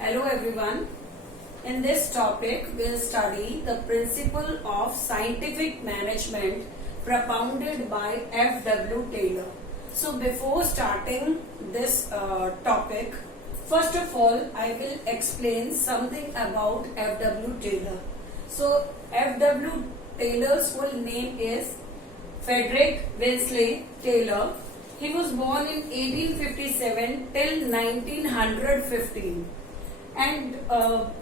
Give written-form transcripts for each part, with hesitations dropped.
Hello everyone. In this topic, we'll study the principle of scientific management propounded by F.W. Taylor. So before starting this topic, first of all, I will explain something about F.W. Taylor. So F.W. Taylor's full name is Frederick Winsley Taylor. He was born in 1857 till 1915. And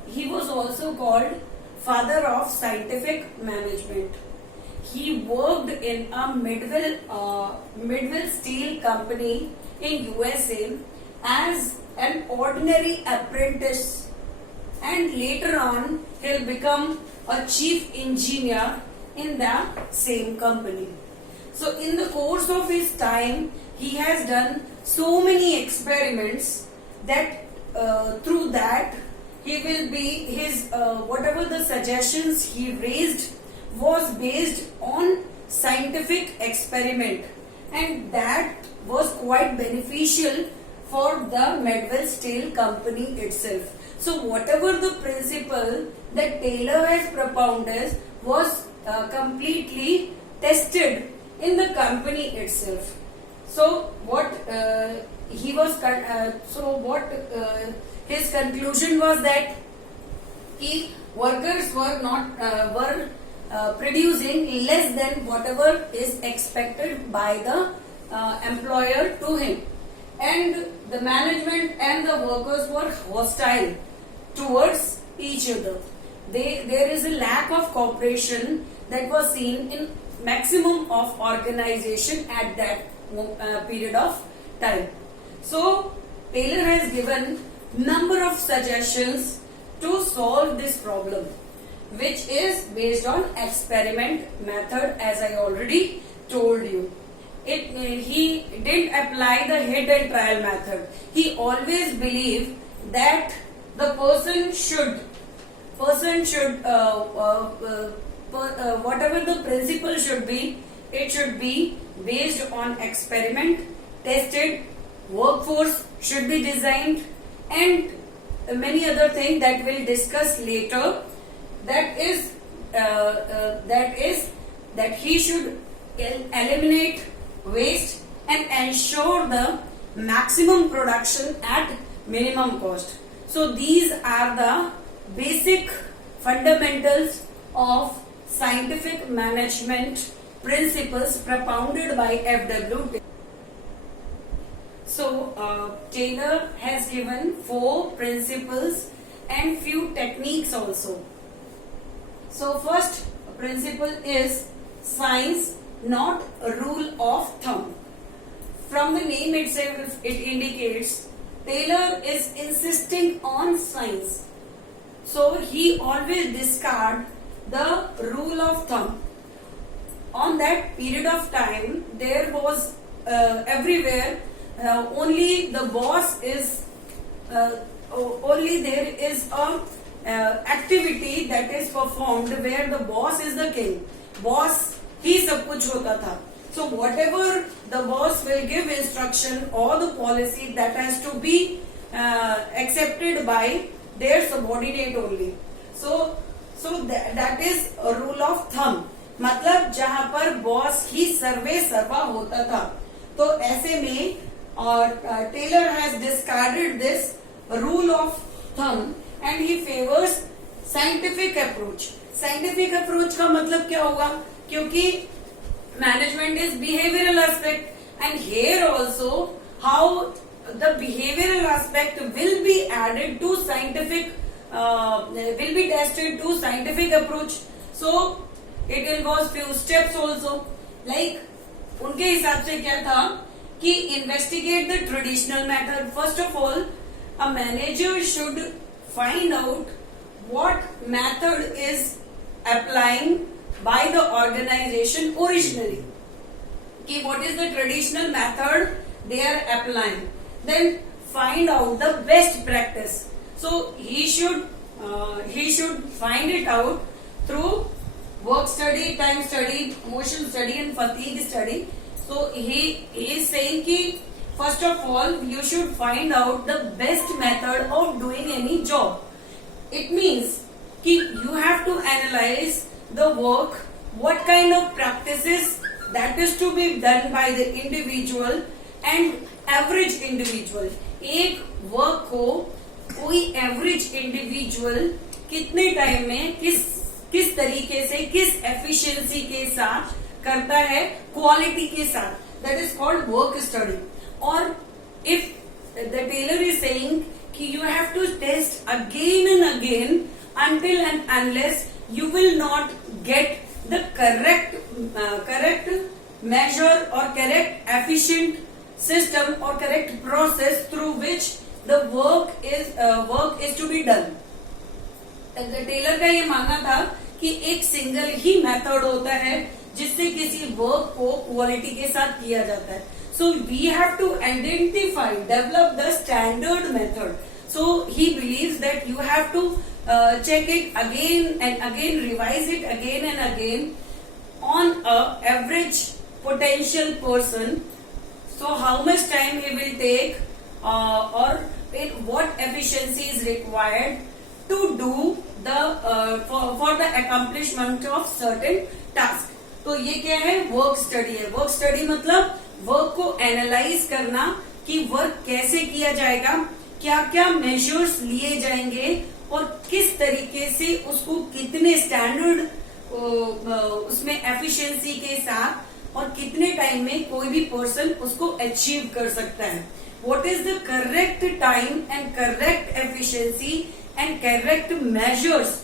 he was also called father of scientific management. He worked in a Midwell Steel Company in USA as an ordinary apprentice, and later on he'll become a chief engineer in the same company. So in the course of his time, he has done so many experiments that through that he will be his whatever the suggestions he raised was based on scientific experiment, and that was quite beneficial for the Midwell Steel Company itself. So whatever the principle that Taylor has propounded was completely tested in the company itself. So what his conclusion was that workers were producing less than whatever is expected by the employer to him, and the management and the workers were hostile towards each other. There is a lack of cooperation that was seen in maximum of organization at that period of time. So Taylor has given number of suggestions to solve this problem, which is based on experiment method, as I already told you. He didn't apply the hit and trial method. He always believed that the person should whatever the principle should be, it should be based on experiment, tested, workforce should be designed, and many other things that we'll discuss later. That is that he should eliminate waste and ensure the maximum production at minimum cost. So these are the basic fundamentals of scientific management principles propounded by F.W. Taylor. So Taylor has given 4 principles and few techniques also. So first principle is science, not a rule of thumb. From the name itself, it indicates Taylor is insisting on science. So he always discard the rule of thumb. On that period of time, there was everywhere only the boss is only there is a activity that is performed where the boss is the king. Boss ही सब कुछ होता था. So whatever the boss will give instruction or the policy, that has to be accepted by their subordinate only. So that is a rule of thumb. मतलब जहाँ पर boss ही सर्वे सर्वा होता था, तो ऐसे में Taylor has discarded this rule of thumb and he favors scientific approach. Scientific approach का मतलब क्या होगा? क्योंकि management is behavioral aspect, and here also how the behavioral aspect will be added to scientific will be tested to scientific approach. So it involves few steps also. Like उनके हिसाब से क्या था कि investigate the traditional method. First of all, a manager should find out what method is applying by the organization originally. कि what is the traditional method they are applying. Then find out the best practice. So he should find it out through work study, time study, motion study, and fatigue study. So he is saying कि first of all you should find out the best method of doing any job. It means कि you have to analyze the work, what kind of practices that is to be done by the individual and average individual. एक work को कोई average individual कितने time में किस तरीके से किस एफिशिएंसी के साथ करता है, क्वालिटी के साथ, that is called work study. और if the Taylor is saying कि you have to test again and again until and unless you will not get the correct measure or correct efficient system or correct process through which the work is to be done. Taylor का ये मानना था कि एक single ही method होता है जिससे किसी वर्क को क्वालिटी के साथ किया जाता है. So we have to identify, develop the standard method. So he believes that you have to check it again and again, revise it again and again on a average potential person. So how much time he will take or what efficiency is required to do the for the accomplishment of certain task. तो ये क्या है, work study है. Work study मतलब work को analyse करना कि work कैसे किया जाएगा, क्या क्या मेजर्स लिए जाएंगे और किस तरीके से उसको कितने स्टैंडर्ड उसमें एफिशिएंसी के साथ और कितने टाइम में कोई भी पर्सन उसको अचीव कर सकता है. What is the correct time and correct efficiency and correct measures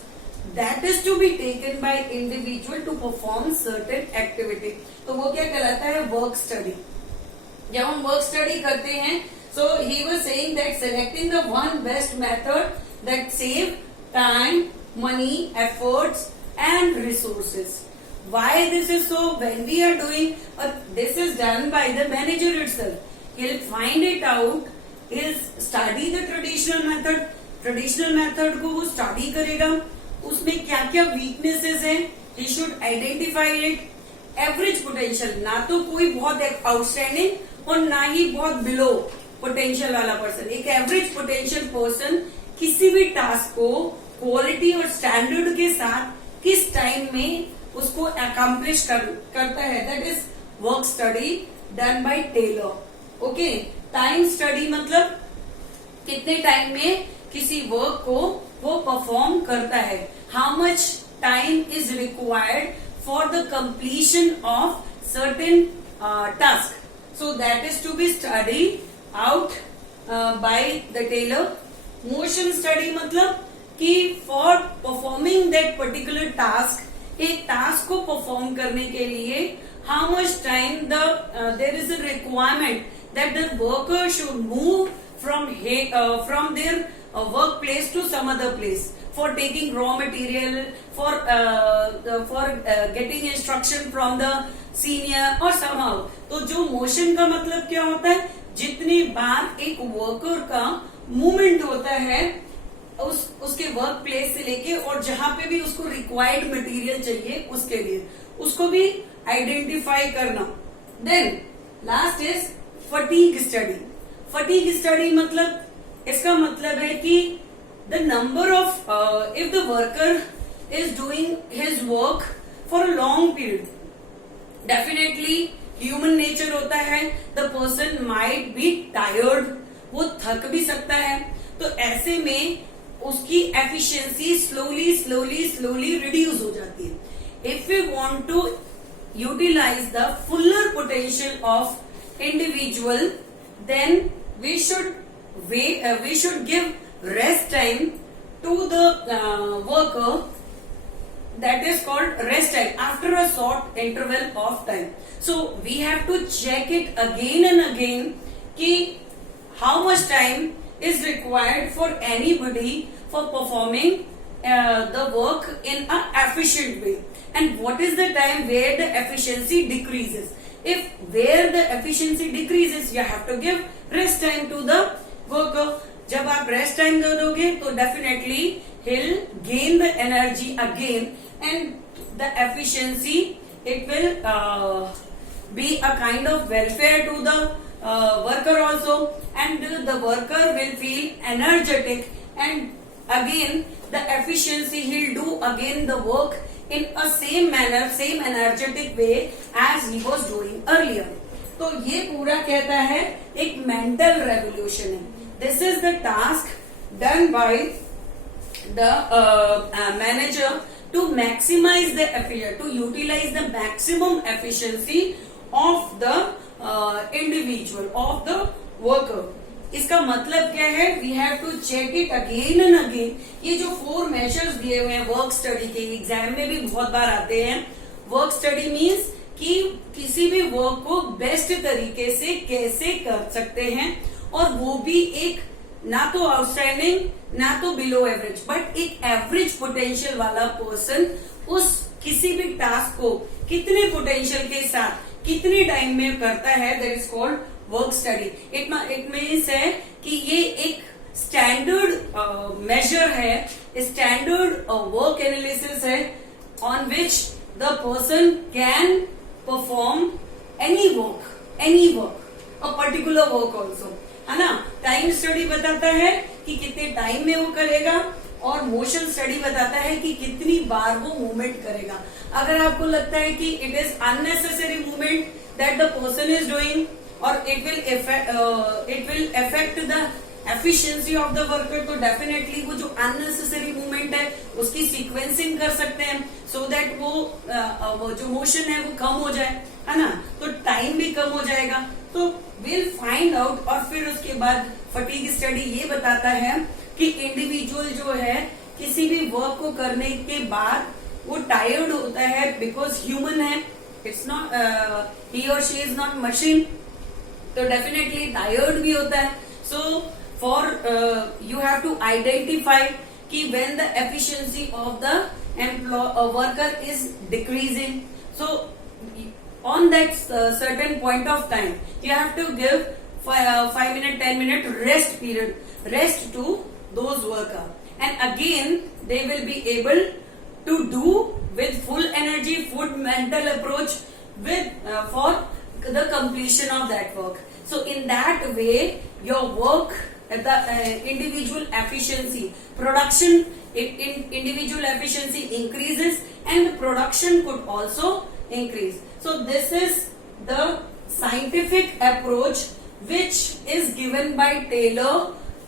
that is to be taken by individual to perform certain activity. तो वो क्या कहलाता है, वर्क स्टडी. जब हम वर्क स्टडी करते हैं, so he was saying that selecting the one best method that save time, money, efforts and resources. Why this is so? When we are doing this is done by the manager itself. He'll find it out. He'll study the traditional method. Traditional method को वो study करेगा, उसमें क्या क्या weaknesses हैं, he should identify it. Average potential, ना तो कोई बहुत आउटस्टैंडिंग और ना ही बहुत बिलो पोटेंशियल वाला पर्सन. एक एवरेज पोटेंशियल पर्सन किसी भी टास्क को क्वालिटी और स्टैंडर्ड के साथ किस टाइम में उसको अकम्प्लिश करता है, that is work study done by Taylor. Okay, time study मतलब कितने टाइम में किसी वर्क को वो परफॉर्म करता है, how much time is required for the completion of certain task. So that is to be study out by the Taylor. Motion study मतलब कि for performing that particular task, एक task को perform करने के लिए how much time there is a requirement that the worker should move from their workplace to some other place for taking raw material, for getting instruction from the senior or somehow. तो जो motion का मतलब क्या होता है, जितनी बार एक worker का मूवमेंट होता है उसके वर्क प्लेस से लेके और जहां पे भी उसको रिक्वायर्ड मटेरियल चाहिए उसके लिए, उसको भी आइडेंटिफाई करना. Then last is fatigue study. Fatigue study मतलब इसका मतलब है कि the number of if the worker is doing his work for a long period, definitely human nature होता है, the person might be tired, वो थक भी सकता है. तो ऐसे में उसकी एफिशिएंसी स्लोली रिड्यूस हो जाती है. If you want to utilize the fuller potential of individual, then we should give rest time to the worker, that is called rest time after a short interval of time. So we have to check it again and again कि how much time is required for anybody for performing the work in a efficient way, and what is the time where the efficiency decreases. If where the efficiency decreases, you have to give rest time to the worker. जब आप rest time दे दोगे तो definitely he'll gain the energy again, and the efficiency, it will be a kind of welfare to the worker also, and the worker will feel energetic, and again the efficiency, he'll do again the work in a same manner, same energetic way as he was doing earlier. तो ये पूरा कहता है एक mental revolution है. This is the task done by the manager to maximize the efficiency, to utilize the maximum efficiency of the individual, of the worker. इसका मतलब क्या है? We have to check it again and again. ये जो 4 measures दिए हुए हैं work study के, एग्जाम में भी बहुत बार आते हैं. वर्क स्टडी मीन्स कि किसी भी वर्क को बेस्ट तरीके से कैसे कर सकते हैं, और वो भी एक ना तो आउटस्टैंडिंग ना तो बिलो एवरेज, बट एक एवरेज पोटेंशियल वाला पर्सन उस किसी भी टास्क को कितने पोटेंशियल के साथ कितने टाइम में करता है, that is called work study. It means है कि ये एक स्टैंडर्ड मेजर है, स्टैंडर्ड वर्क एनालिसिस है, on which the person can perform any work, a particular work also, है ना. टाइम स्टडी बताता है कि कितने टाइम में वो करेगा, और मोशन स्टडी बताता है कि कितनी बार वो मूवमेंट करेगा. अगर आपको लगता है कि it is unnecessary movement that the person is doing, और it will affect the efficiency of the worker, तो डेफिनेटली वो जो अननेसेसरी मूवमेंट है उसकी सीक्वेंसिंग कर सकते हैं, सो दैट वो जो मोशन है वो कम हो जाए, है ना. तो टाइम भी कम हो जाएगा. तो विल फाइंड आउट. और फिर उसके बाद फटीग स्टडी ये बताता है कि इंडिविजुअल जो है किसी भी वर्क को करने के बाद वो टायर्ड होता है, बिकॉज ह्यूमन है, इट्स नॉट, ही और शी इज नॉट मशीन, तो डेफिनेटली टायर्ड भी होता है. So for you have to identify कि when the efficiency of the worker is decreasing, so on that certain point of time you have to give 5 minute 10 minute rest to those worker, and again they will be able to do with full energy, full mental approach with for the completion of that work. So in that way your work, the individual efficiency, production individual efficiency increases, and the production could also increase. So this is the scientific approach which is given by Taylor,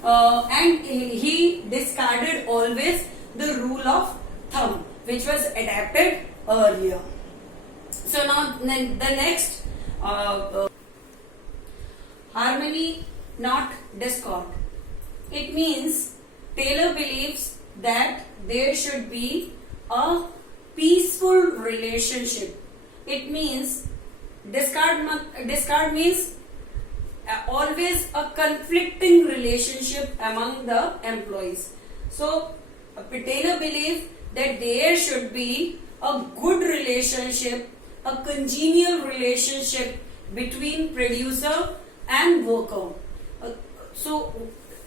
and he discarded always the rule of thumb which was adapted earlier. So now the next harmony, not discord. It means Taylor believes that there should be a peaceful relationship. It means discard means always a conflicting relationship among the employees. So Taylor believes that there should be a good relationship, a congenial relationship between producer and worker. So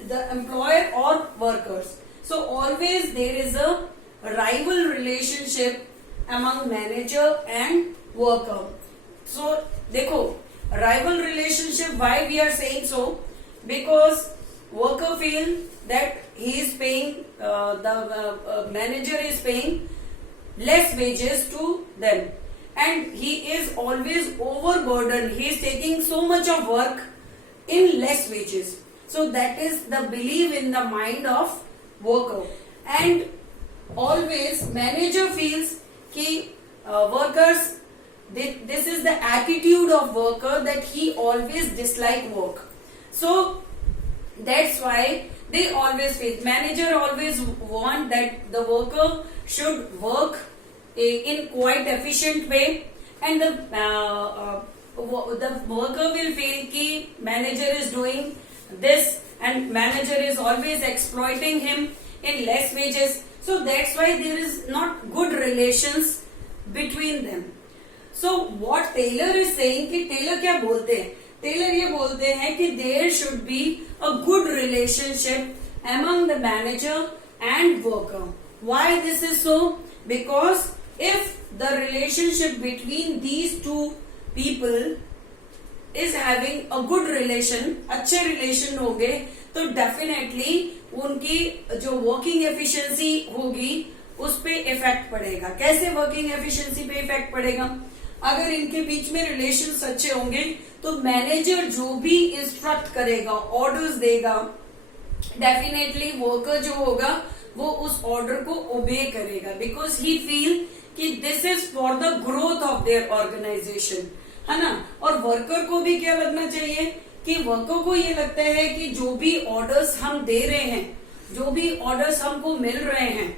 the employer or workers. So always there is a rival relationship among manager and worker. So देखो, rival relationship, why we are saying so? Because worker feel that he is paying, the manager is paying less wages to them, and he is always overburdened. He is taking so much of work in less wages. So that is the belief in the mind of worker, and always manager feels कि workers, this is the attitude of worker that he always dislike work. So that's why they always feel, manager always want that the worker should work in quite efficient way, and the worker will feel कि manager is doing this and manager is always exploiting him in less wages. So that's why there is not good relations between them. So what Taylor is saying कि Taylor क्या बोलते हैं? Taylor ये बोलते हैं कि there should be a good relationship among the manager and worker. Why this is so? Because if the relationship between these two people is having a good relation, अच्छे relation होंगे, तो डेफिनेटली उनकी जो working efficiency होगी उस पे effect पड़ेगा. कैसे वर्किंग एफिशिएंसी पे इफेक्ट पड़ेगा? अगर इनके बीच में रिलेशंस अच्छे होंगे तो मैनेजर जो भी इंस्ट्रक्ट करेगा, ऑर्डर्स देगा, डेफिनेटली वर्कर जो होगा वो उस ऑर्डर को ओबे करेगा, बिकॉज ही फील कि this is for the growth of their organization, है ना. और वर्कर को भी क्या लगना चाहिए कि वर्कर को ये लगता है कि जो भी ऑर्डर्स हम दे रहे हैं, जो भी ऑर्डर्स हमको मिल रहे हैं,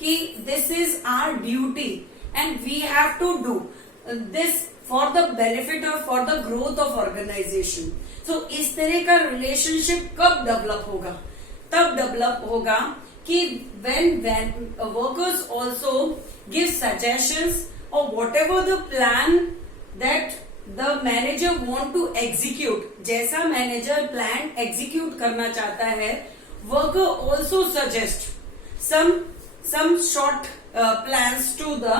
कि this is our duty and we have to do this for the benefit और for the growth of organisation. So इस तरह का रिलेशनशिप कब डेवलप होगा? तब डेवलप होगा कि when workers also give suggestions or whatever the plan that the manager want to execute, जैसा मैनेजर प्लान एग्जीक्यूट करना चाहता है, worker also suggest some short plans to the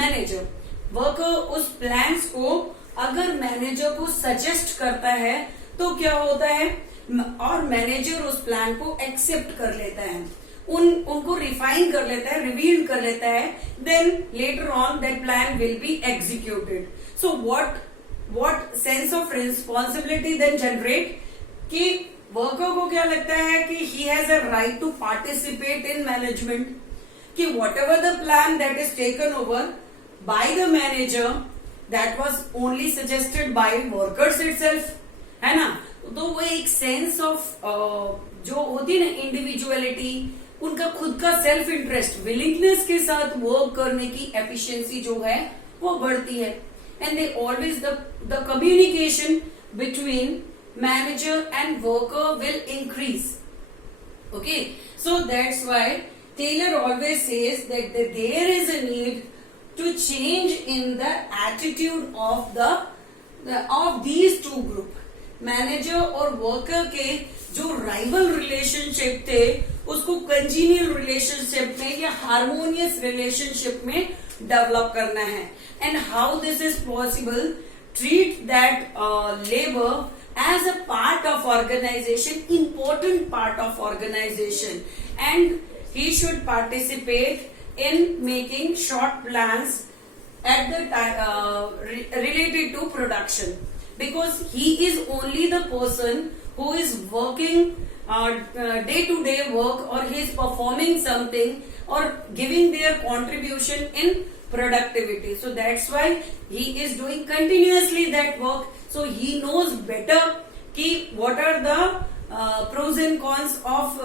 manager. Worker उस प्लान्स को अगर मैनेजर को सजेस्ट करता है तो क्या होता है, और मैनेजर उस प्लान को एक्सेप्ट कर लेता है, उनको रिफाइन कर लेता है, रिवील कर लेता है, then later on that plan will be executed. So what sense of responsibility then generate, कि वर्कर को क्या लगता है कि he has a right to participate in management, कि whatever the plan that is taken over by the manager that was only suggested by workers itself, है ना. तो वो एक सेंस ऑफ जो होती है ना इंडिविजुअलिटी, उनका खुद का सेल्फ इंटरेस्ट, विलिंगनेस के साथ वर्क करने की एफिशिएंसी जो है वो बढ़ती है. And they always the communication between manager and worker will increase. Okay, so that's why Taylor always says that there is a need to change in the attitude of these two group. Manager और worker के जो rival relationship थे उसको congenial relationship में या harmonious relationship में develop करना है. And how this is possible? Treat that labour as a part of organization, important part of organization, and he should participate in making short plans at the time related to production, because he is only the person who is working day to day work, or he is performing something or giving their contribution in productivity. So that's why he is doing continuously that work, so he knows better ki what are the pros and cons of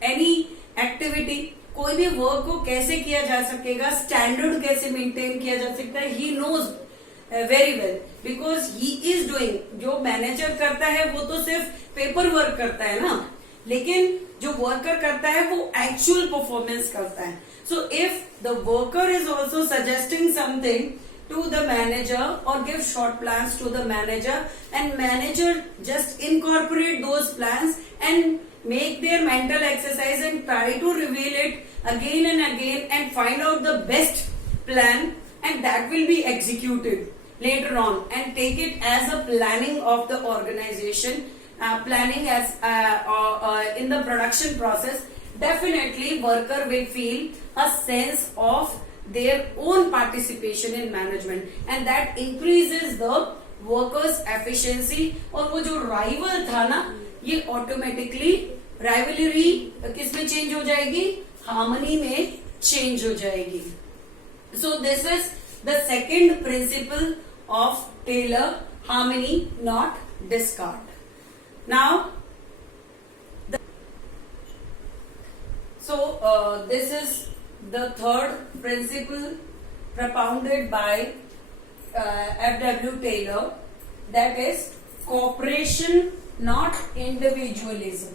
any activity. कोई भी work को कैसे किया जा सकेगा, standard कैसे maintain किया जा सकता है, he knows very well, because he is doing. जो मैनेजर करता है वो तो सिर्फ पेपर वर्क करता है ना, लेकिन जो वर्कर करता है वो एक्चुअल परफॉर्मेंस करता है. So if the worker is also suggesting something to the manager or give short plans to the manager, and manager just incorporate those plans and make their mental exercise and try to reveal it again and again and find out the best plan, and that will be executed later on, and take it as a planning of the organization, planning as in the production process. Definitely worker will feel a sense of their own participation in management, and that increases the workers efficiency. और वो जो rival था ना, ये automatically rivalry किस में change हो जाएगी, harmony में change हो जाएगी. So this is the second principle of Taylor: harmony, not discard. Now this is the third principle propounded by F.W. Taylor, that is cooperation, not individualism.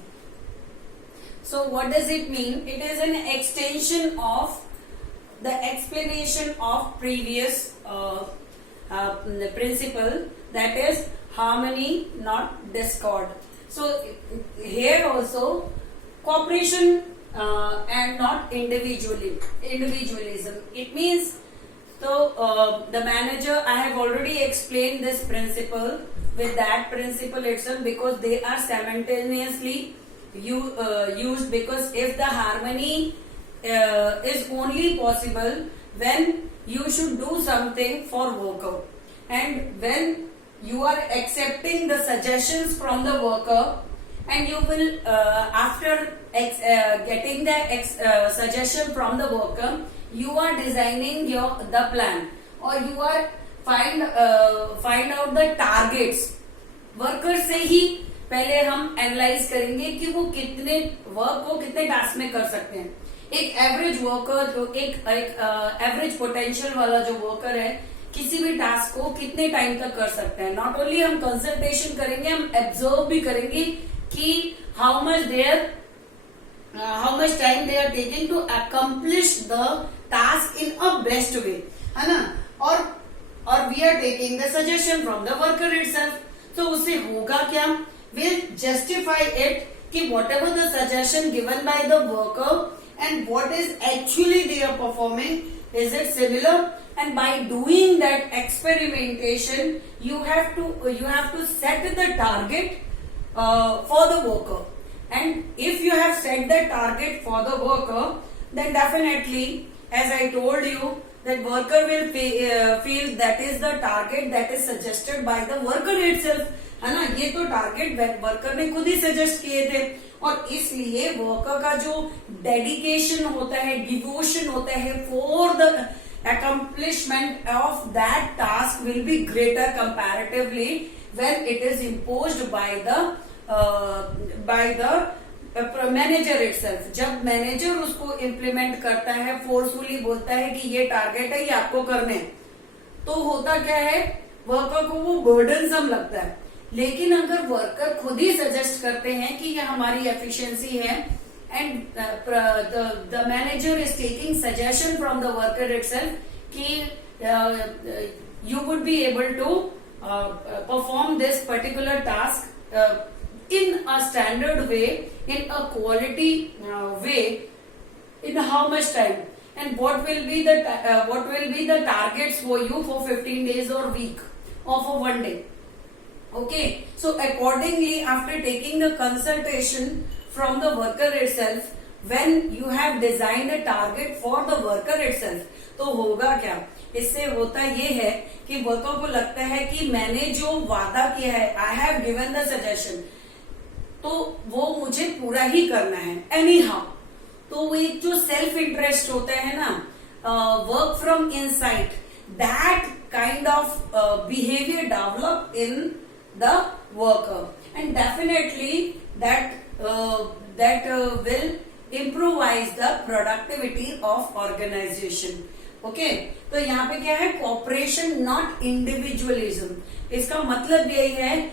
So what does it mean? It is an extension of the explanation of previous principle, that is harmony, not discord. So here also cooperation and not individualism. It means, so the manager, I have already explained this principle with that principle itself, because they are simultaneously used, because if the harmony is only possible when you should do something for worker, and when you are accepting the suggestions from the worker, and you will after getting the suggestion from the worker, you are designing the plan, or you are find out the targets. Worker से ही पहले हम analyse करेंगे कि वो कितने work को कितने task में कर सकते हैं. एक एवरेज वर्कर, जो एक एवरेज पोटेंशियल वाला जो वर्कर है, किसी भी टास्क को कितने टाइम तक कर सकते हैं. नॉट ओनली हम कंसल्टेशन करेंगे, हम ऑब्जर्व भी करेंगे कि how much time they are taking to accomplish the task in a best way, है ना. और we are taking the suggestion from the worker itself. तो उससे होगा क्या, विल जस्टिफाई इट कि whatever the suggestion given by the worker and what is actually they are performing, is it similar, and by doing that experimentation you have to set the target for the worker, and if you have set the target for the worker, then definitely, as I told you, that worker will feel that is the target that is suggested by the worker itself, है ना. ये तो target worker ने खुद ही suggest किए थे, और इसलिए वर्कर का जो डेडिकेशन होता है, डिवोशन होता है for the accomplishment of that task will be greater comparatively when it is imposed by the manager itself. जब मैनेजर उसको इम्प्लीमेंट करता है, फोर्सफुली बोलता है कि ये टारगेट है, ये आपको करने, तो होता क्या है, वर्कर को वो बर्डनसम लगता है. लेकिन अगर वर्कर खुद ही सजेस्ट करते हैं कि ये हमारी एफिशिएंसी है, and the manager is taking suggestion from the worker itself कि you would be able to perform this particular task in a standard way, in a quality way, in how much time, and what will be the targets for you for 15 days or week or for one day. Okay, so accordingly, after taking the consultation from the worker itself, when you have designed a target for the worker itself, तो होगा क्या, इससे होता ये है कि worker को लगता है कि मैंने जो वादा किया है, I have given the suggestion, तो वो मुझे पूरा ही करना है एनी हाउ. तो वो एक जो सेल्फ इंटरेस्ट होता है ना, work from inside, that kind of behaviour develop in the worker, and definitely that will improvise the productivity of organization. Okay, तो यहाँ पे क्या है, कोऑपरेशन नॉट इंडिविजुअलिज्म. इसका मतलब यही है